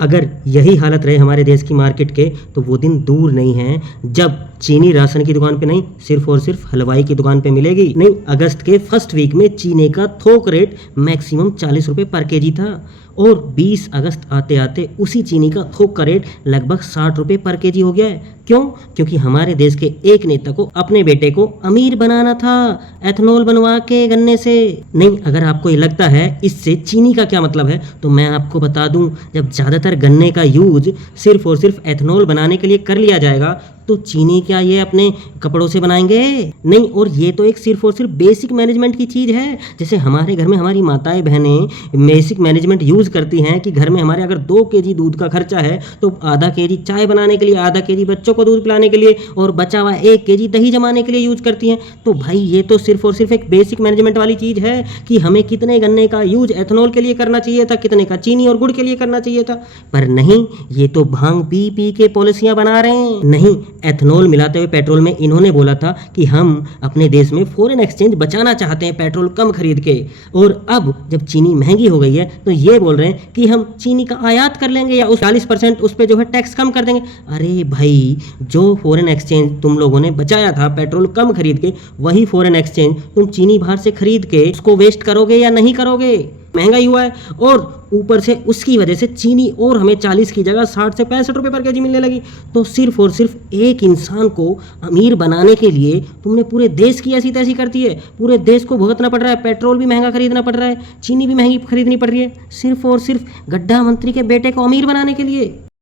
अगर यही हालत रहे हमारे देश की मार्केट के तो वो दिन दूर नहीं है जब चीनी राशन की दुकान पे नहीं, सिर्फ और सिर्फ हलवाई की दुकान पे मिलेगी। नहीं, अगस्त के फर्स्ट वीक में चीनी का थोक रेट मैक्सिमम 40 रुपये पर केजी था और 20 अगस्त आते आते उसी चीनी का थोक का रेट लगभग 60 रुपये पर केजी हो गया है। क्यों? क्योंकि हमारे देश के एक नेता को अपने बेटे को अमीर बनाना था एथेनॉल बनवा के गन्ने से। नहीं, अगर आपको ये लगता है इससे चीनी का क्या मतलब है तो मैं आपको बता दूं, जब ज़्यादातर गन्ने का यूज सिर्फ और सिर्फ एथेनॉल बनाने के लिए कर लिया जाएगा तो चीनी क्या ये अपने कपड़ों से बनाएंगे? नहीं। और ये तो एक सिर्फ और सिर्फ बेसिक मैनेजमेंट की चीज़ है। जैसे हमारे घर में हमारी माताएं बहनें बेसिक मैनेजमेंट यूज़ करती हैं कि घर में हमारे अगर 2 केजी दूध का खर्चा है तो आधा केजी चाय बनाने के लिए, आधा केजी बच्चों को दूध पिलाने के लिए और बचा हुआ 1 केजी दही जमाने के लिए यूज करती हैं। तो भाई ये तो सिर्फ और सिर्फ एक बेसिक मैनेजमेंट वाली चीज़ है कि हमें कितने गन्ने का यूज एथेनॉल के लिए करना चाहिए था, कितने का चीनी और गुड़ के लिए करना चाहिए था। पर नहीं, ये तो भांग पी पी के पॉलिसियां बना रहे हैं। नहीं, एथेनॉल मिलाते हुए पेट्रोल में इन्होंने बोला था कि हम अपने देश में फॉरेन एक्सचेंज बचाना चाहते हैं पेट्रोल कम खरीद के, और अब जब चीनी महंगी हो गई है तो ये बोल रहे हैं कि हम चीनी का आयात कर लेंगे या उस 40% उस पर जो है टैक्स कम कर देंगे। अरे भाई, जो फॉरेन एक्सचेंज तुम लोगों ने बचाया था पेट्रोल कम खरीद के, वही फॉरेन एक्सचेंज तुम चीनी बाहर से खरीद के उसको वेस्ट करोगे या नहीं करोगे? महंगाई हुआ है और ऊपर से उसकी वजह से चीनी और हमें 40 की जगह 60 से 65 रुपये पर केजी मिलने लगी। तो सिर्फ और सिर्फ एक इंसान को अमीर बनाने के लिए तुमने पूरे देश की ऐसी तैसी करती है। पूरे देश को भुगतना पड़ रहा है, पेट्रोल भी महंगा खरीदना पड़ रहा है, चीनी भी महंगी खरीदनी पड़ रही है, सिर्फ और सिर्फ गड्ढा मंत्री के बेटे को अमीर बनाने के लिए।